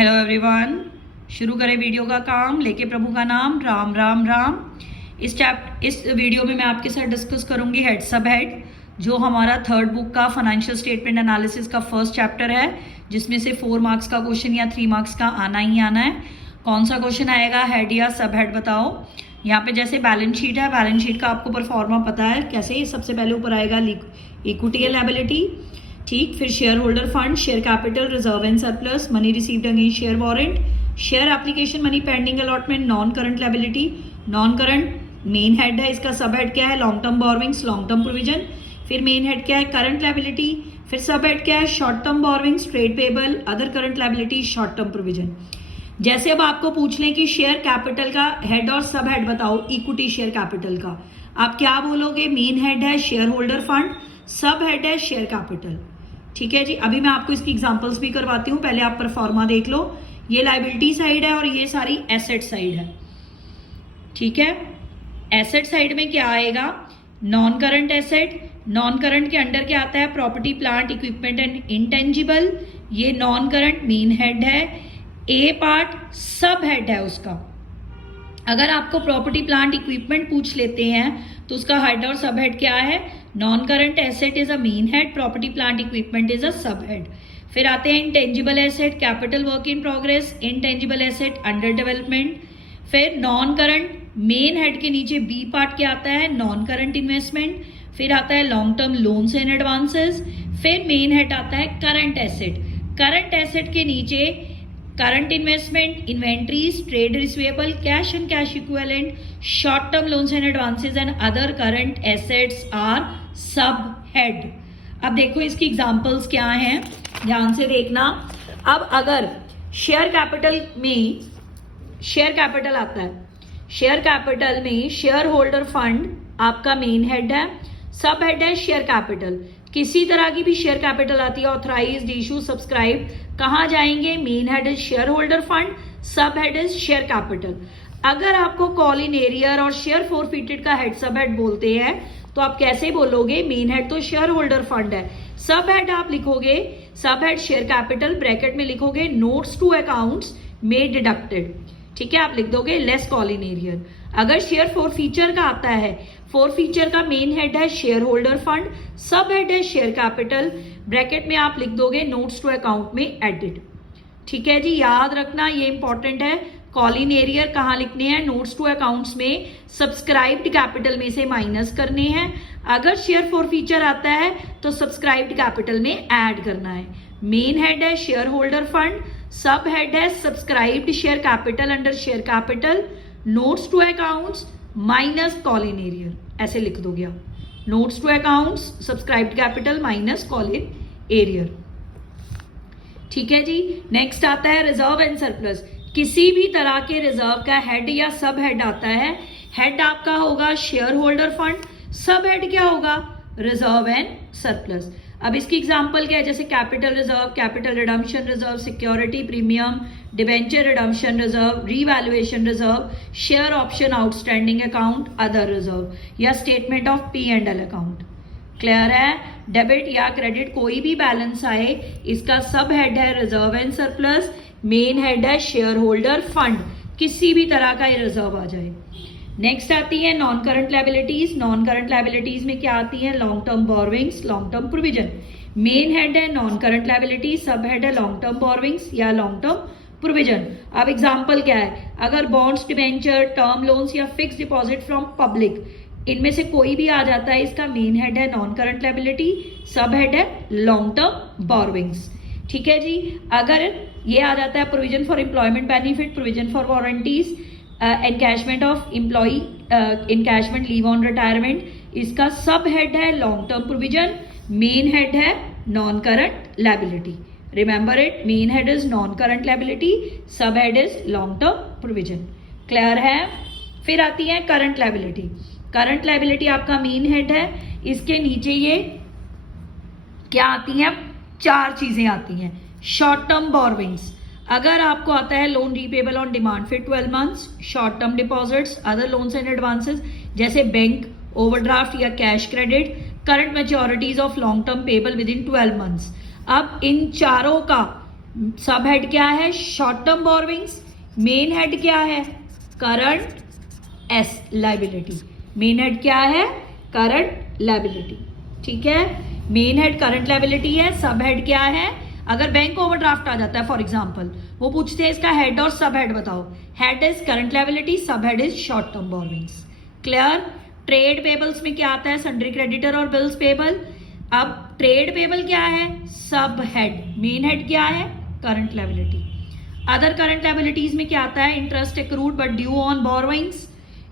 Hello everyone, शुरू करें video का काम। लेके प्रभु का नाम, राम राम राम। इस वीडियो में मैं आपके साथ डिस्कस करूंगी हेड सब हेड, जो हमारा थर्ड बुक का फाइनेंशियल स्टेटमेंट एनालिसिस का फर्स्ट चैप्टर है, जिसमें से 4 मार्क्स का क्वेश्चन या 3 मार्क्स का आना ही आना है। कौन सा क्वेश्चन आएगा, हेड या सब हेड बताओ। यहाँ पे जैसे बैलेंस शीट है, बैलेंस शीट का आपको परफॉर्मा पता है कैसे। सबसे पहले ऊपर आएगा इक्विटी एंड लायबिलिटी, ठीक। फिर share holder fund, share capital, reserve and surplus, money received against share warrant, share application, money pending allotment, non current liability. Non current main head है, इसका सब हेड क्या है, long term borrowings, long term provision. फिर main head क्या है, current liability. फिर सब हेड क्या है, short term borrowings, trade payable, other current liability, short term provision. जैसे अब आपको पूछ लें कि शेयर कैपिटल का हेड और सब हेड बताओ, इक्विटी शेयर कैपिटल का, आप क्या बोलोगे। मेन हेड है share holder fund, sub head है शेयर कैपिटल, ठीक है जी। अभी मैं आपको इसकी एग्जांपल्स भी करवाती हूँ, पहले आप परफॉर्मा देख लो। ये लायबिलिटी साइड है और ये सारी एसेट साइड है, ठीक है। एसेट साइड में क्या आएगा, non current asset. Non current के अंडर क्या आता है, property, plant, equipment and intangible. ये नॉन करंट मेन हेड है। ए पार्ट सब हेड है उसका। अगर आपको प्रॉपर्टी, प्लांट, इक्विपमेंट पूछ लेते हैं तो उसका हेड और सब हेड क्या है, non current asset is a main head, property, plant, equipment is a सब हेड। फिर आते हैं intangible asset, capital, work in progress, intangible asset, under development. फिर नॉन करंट मेन हेड के नीचे बी पार्ट क्या आता है, नॉन करंट इन्वेस्टमेंट। फिर आता है long term loans and advances. फिर मेन हेड आता है करंट एसेट। करंट एसेट के नीचे current investment, inventories, trade receivable, cash and cash equivalent, short term loans and advances and other current assets are sub head. अब देखो इसकी examples क्या हैं, ध्यान से देखना। अब अगर शेयर कैपिटल में शेयर कैपिटल आता है, शेयर कैपिटल में शेयर होल्डर फंड आपका मेन हेड है, सब हेड है शेयर कैपिटल। किसी तरह की भी शेयर कैपिटल आती है, ऑथराइज्ड, इशू, सब्सक्राइब, कहाँ जाएंगे, main head is share holder fund, sub head is share capital. अगर आपको कॉल इन एरियर और शेयर फोरफिटेड का हेड सब हेड बोलते हैं तो आप कैसे बोलोगे, मेन हेड तो शेयर होल्डर फंड है, सब हेड आप लिखोगे सब हेड शेयर कैपिटल, ब्रैकेट में लिखोगे नोट्स टू अकाउंट्स में डिडक्टेड, ठीक है, आप लिख दोगे लेस कॉल इन एरियर। अगर शेयर फोरफीचर का आता है, फोरफीचर का मेन हेड है share holder fund, sub head है शेयर कैपिटल, ब्रैकेट में आप लिख दोगे नोट्स टू अकाउंट में एडिड, ठीक है जी। याद रखना ये इंपॉर्टेंट है, कॉल इन एरियर कहाँ लिखने हैं, नोट्स टू अकाउंट्स में सब्सक्राइब्ड कैपिटल में से माइनस करने हैं। अगर शेयर फोरफीचर आता है तो सब्सक्राइब्ड कैपिटल में ऐड करना है। मेन हेड है share holder fund, sub head है subscribed share capital under share capital, notes to accounts minus call in arrear, ऐसे लिख दोगे आप, notes to accounts subscribed capital minus call in arrear, ठीक है जी। नेक्स्ट आता है रिजर्व एंड सरप्लस। किसी भी तरह के रिजर्व का हेड या सब हेड आता है, हेड आपका होगा share holder fund, sub head क्या होगा, रिजर्व एंड सरप्लस। अब इसकी एग्जांपल क्या है, जैसे capital reserve, capital redemption reserve, security premium, debenture redemption reserve, revaluation reserve, share option outstanding account, other reserve, या statement of P&L account. Clear है, debit या क्रेडिट कोई भी बैलेंस आए, इसका सब हेड है reserve and surplus, main head है शेयर होल्डर फंड, किसी भी तरह का ये रिजर्व आ जाए। नेक्स्ट आती है non current liabilities. Non current liabilities में क्या आती है, long term borrowings, long term provision. Main head है non current liability, sub head है लॉन्ग टर्म बोरोविंग्स या लॉन्ग टर्म प्रोविजन। अब एग्जांपल क्या है, अगर बॉन्ड्स, डिबेंचर, टर्म लोन्स या फिक्स डिपॉजिट फ्रॉम पब्लिक, इनमें से कोई भी आ जाता है, इसका मेन हेड है non current liability, sub head है लॉन्ग टर्म बोरोविंग्स, ठीक है जी। अगर ये आ जाता है provision for employment benefit, provision for warranties, encashment of employee, encashment leave on retirement, इसका सब हेड है long term provision, main head है non current liability. Remember it, main head is non current liability, sub head is long term provision. Clear है। फिर आती है current liability. Current liability आपका main head है, इसके नीचे ये क्या आती हैं, 4 चीजें आती हैं। शॉर्ट टर्म बोरोविंग्स, अगर आपको आता है लोन रीपेबल ऑन डिमांड फिर 12 months, short term deposits, other loans and advances जैसे बैंक, ओवरड्राफ्ट या cash credit, current मैच्योरिटीज of long term payable with in 12 months. अब इन चारों का सब हेड क्या है? Short term borrowings. Main head क्या है? Current S liability. Main head क्या है? Current liability. ठीक है, मेन हेड करंट लाइबिलिटी है। सब हेड क्या है? अगर बैंक ओवरड्राफ्ट आ जाता है फॉर एग्जांपल, वो पूछते हैं इसका हेड और सब हेड बताओ। Head is current liability, sub head is short term borrowings. Clear? Trade payables में क्या आता है? सन्ड्री क्रेडिटर और बिल्स पेबल। अब ट्रेड पेबल क्या है? Sub head. मेन हेड क्या है? Current liability. Other current liabilities में क्या आता है? Interest accrued but due on borrowings,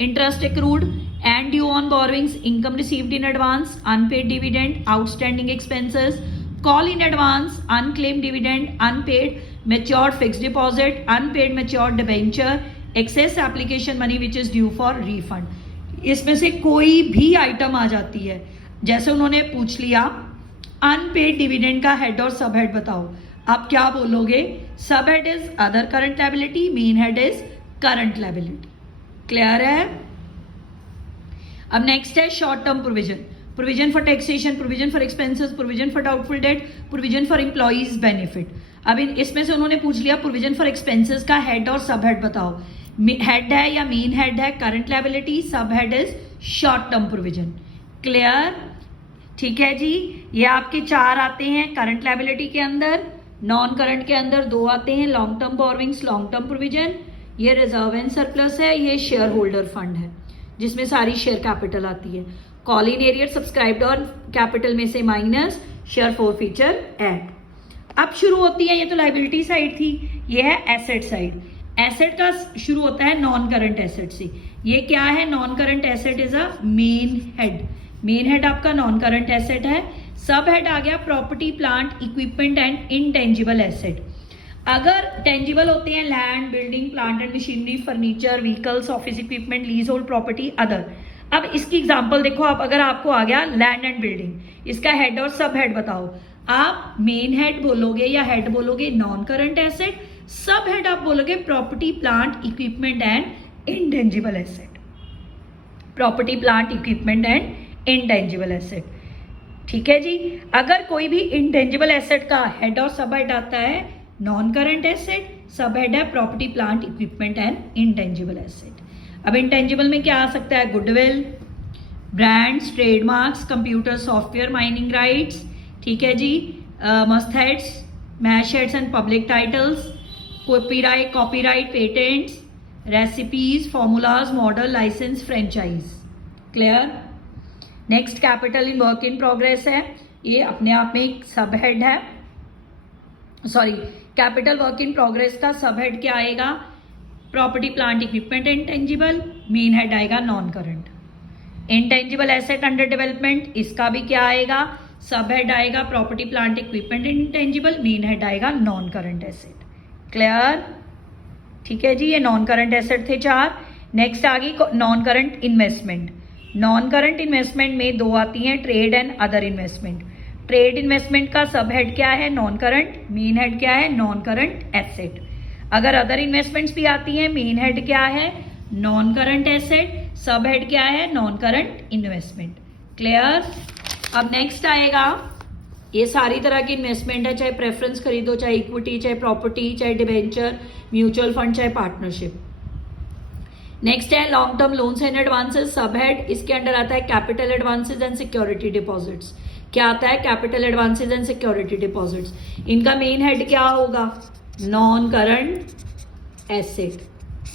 interest accrued and due on borrowings, income received in advance, unpaid dividend, outstanding expenses, call in advance, unclaim dividend, unpaid matured fixed deposit, unpaid matured debenture, excess application money which is due for refund. इसमें से कोई भी item आ जाती है, जैसे उन्होंने पूछ लिया अनपेड डिविडेंड का हेड और सब हेड बताओ, आप क्या बोलोगे? सब head is other current liability, main head is current liability. Clear है? अब नेक्स्ट है short term provision. Provision for taxation, provision for expenses, provision for doubtful debt, provision for employees benefit. अब इसमें से उन्होंने पूछ लिया प्रोविजन फॉर एक्सपेंसेस का हेड और सब हेड बताओ। हेड है या मेन हेड है? Current liability, sub head is short term provision. Clear? ठीक है जी, ये आपके चार आते हैं करंट लायबिलिटी के अंदर। नॉन करंट के अंदर दो आते हैं, long term borrowings, long term provision. ये रिजर्व एंड सरप्लस है, ये शेयर होल्डर फंड है जिसमें सारी शेयर कैपिटल आती है। कॉल इन एरियर सब्सक्राइब्ड और कैपिटल में से माइनस शेयर फॉरफीचर ऐड। अब शुरू होती है, ये तो लाइबिलिटी साइड थी, ये है एसेट साइड। एसेट का शुरू होता है नॉन करंट एसेट से। ये क्या है? Non current asset is a main head. Main head आपका नॉन करंट एसेट है। सब हेड आ गया property plant equipment and intangible asset. अगर टेंजिबल होते हैं land, building, plant and machinery, furniture, vehicles, office equipment, lease hold property, other. अब इसकी example देखो आप, अगर आपको आ गया लैंड एंड बिल्डिंग, इसका हेड और सब हेड बताओ। आप मेन हेड बोलोगे या हेड बोलोगे non current asset, sub head आप बोलोगे property plant equipment and intangible asset. Property plant equipment and intangible asset. ठीक है जी। अगर कोई भी इनटेंजिबल एसेट का हेड और सब हेड आता है non current asset, sub head है property plant equipment and intangible asset. अब इनटेंजिबल में क्या आ सकता है? Goodwill, brands, trademarks, computer software, mining rights. ठीक है जी। Mastheads, mastheads and public titles, copyright, patents, recipes, formulas, model, licence, franchise. Clear? Next capital in work in progress है, ये अपने आप में एक सब हेड है। Sorry, capital work in progress का सब हेड क्या आएगा? Property plant equipment intangible, main head आएगा non current. Intangible asset under development, इसका भी क्या आएगा? सब हेड आएगा property plant equipment intangible, main head आएगा नॉन करंट एसेट। क्लियर? ठीक है जी, ये नॉन करंट एसेट थे चार। नेक्स्ट आ गई non current investment. Non current investment में दो आती हैं, trade and other investment. Trade investment का सब हेड क्या है? Non current. मेन हेड क्या है? Non current asset. अगर अदर इन्वेस्टमेंट्स भी आती हैं, मेन हेड क्या है? Non current asset. Sub head क्या है? Non current investment. क्लियर? अब नेक्स्ट आएगा, ये सारी तरह की इन्वेस्टमेंट है, चाहे प्रेफरेंस खरीदो, चाहे इक्विटी, चाहे प्रॉपर्टी, चाहे डिबेंचर, म्यूचुअल फंड, चाहे पार्टनरशिप। नेक्स्ट है long term loans and advances, सब हेड। इसके अंडर आता है capital advances and security deposits. क्या आता है? Capital advances and security deposits. इनका मेन हेड क्या होगा? Non current asset.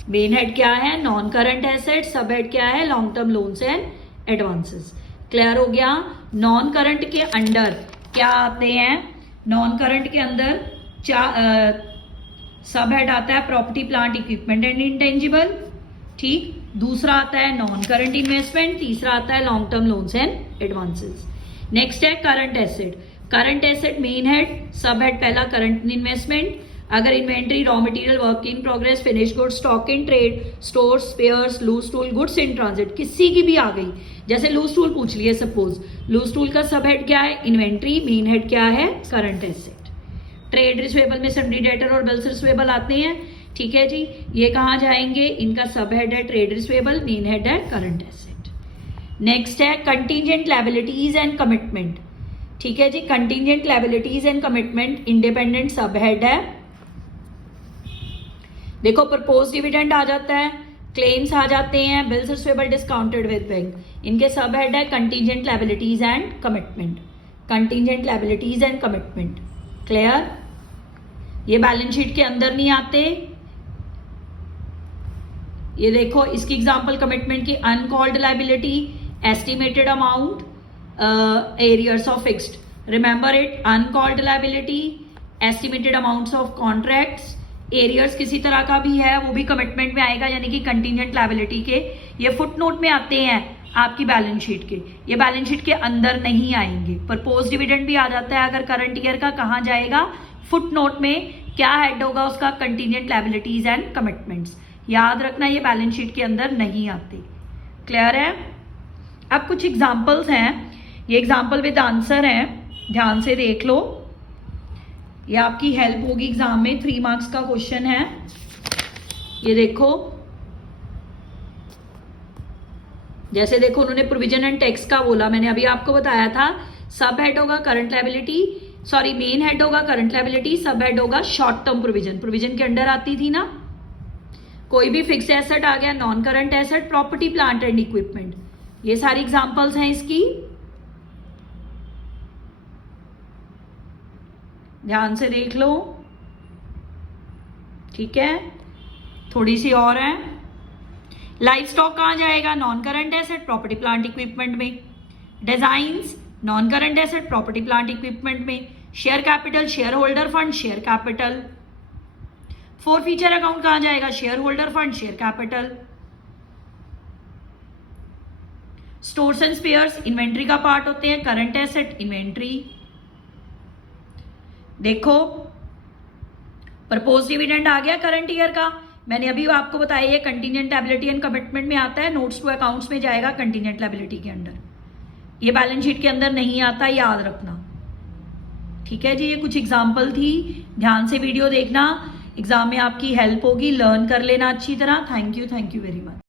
Main head क्या है? Non current asset. Sub head क्या है? Long term loans and advances. Clear हो गया? नॉन करंट के अंडर क्या आते हैं? नॉन करंट के अंदर सब हेड आता है property plant equipment and intangible. ठीक। दूसरा आता है नॉन करंट इन्वेस्टमेंट, तीसरा आता है long term loans and advances. Next है current asset. Current asset main head, sub head पहला करंट इन्वेस्टमेंट। अगर inventory, raw material, work in progress, finish good, stock in trade, store, spares, loose tool, goods in transit, किसी की भी आ गई, जैसे loose tool पूछ लिए सपोज, लूज टूल का सब हेड क्या है? इन्वेंट्री। मेन हेड क्या है? Current asset. ट्रेड रिसीवेबल में सन्ड्री डेटर और बिल्स रिसीवेबल आते हैं। ठीक है जी। ये कहाँ जाएंगे? इनका सब हेड है ट्रेड रिसीवेबल, मेन हेड है करंट एसेट। नेक्स्ट है कंटीजेंट लायबिलिटीज एंड कमिटमेंट। ठीक है जी। Contingent liabilities and commitment independent sub head है देखो प्रपोज डिविडेंड आ जाता है, क्लेम्स आ जाते हैं, bills receivable discounted with bank, इनके सब हेड है contingent liabilities and commitment, contingent liabilities and commitment. Clear? ये बैलेंस शीट के अंदर नहीं आते। ये देखो इसकी एग्जांपल कमिटमेंट की, uncalled liability, estimated amount, arrears of fixed, remember it, uncalled liability, estimated amounts of contracts, arrears किसी तरह का भी है वो भी कमिटमेंट में आएगा, यानी कि कंटीजेंट लायबिलिटी के ये फुटनोट में आते हैं आपकी बैलेंस शीट के, ये बैलेंस शीट के अंदर नहीं आएंगे। प्रपोज डिविडेंड भी आ जाता है अगर करंट ईयर का, कहाँ जाएगा? फुटनोट में। क्या हेड होगा उसका? Contingent liabilities and commitments. याद रखना ये बैलेंस शीट के अंदर नहीं आते। क्लियर है? अब कुछ एग्जाम्पल्स हैं, ये एग्जाम्पल विद आंसर हैं, ध्यान से देख लो, ये आपकी हेल्प होगी एग्जाम में। 3 मार्क्स का क्वेश्चन है। ये देखो, जैसे देखो उन्होंने प्रोविजन एंड टैक्स का बोला, मैंने अभी आपको बताया था सब हेड होगा current liability, sorry main head होगा करंट लायबिलिटी, सब हेड होगा शॉर्ट टर्म प्रोविजन, प्रोविजन के अंडर आती थी ना। कोई भी फिक्स्ड एसेट आ गया, non current asset, property plant and equipment, ये सारी एग्जांपल्स हैं इसकी, ध्यान से देख लो। ठीक है, थोड़ी सी और है। लाइफ स्टॉक कहाँ जाएगा? Non current asset, property plant equipment में। Designs non current asset, property plant equipment में। Share capital, share holder fund, share capital. Forfeiture account कहाँ जाएगा? Share holder fund, share capital. Stores and spares inventory का part होते हैं, current asset, inventory. देखो propose dividend आ गया current year का, मैंने अभी आपको बताया ये कंटीजेंट लायबिलिटी एंड कमिटमेंट में आता है, नोट्स टू अकाउंट्स में जाएगा कंटीजेंट लायबिलिटी के अंडर, ये बैलेंस शीट के अंदर नहीं आता, याद रखना। ठीक है जी, ये कुछ एग्जाम्पल थी, ध्यान से वीडियो देखना, एग्जाम में आपकी हेल्प होगी, लर्न कर लेना अच्छी तरह। Thank you very much.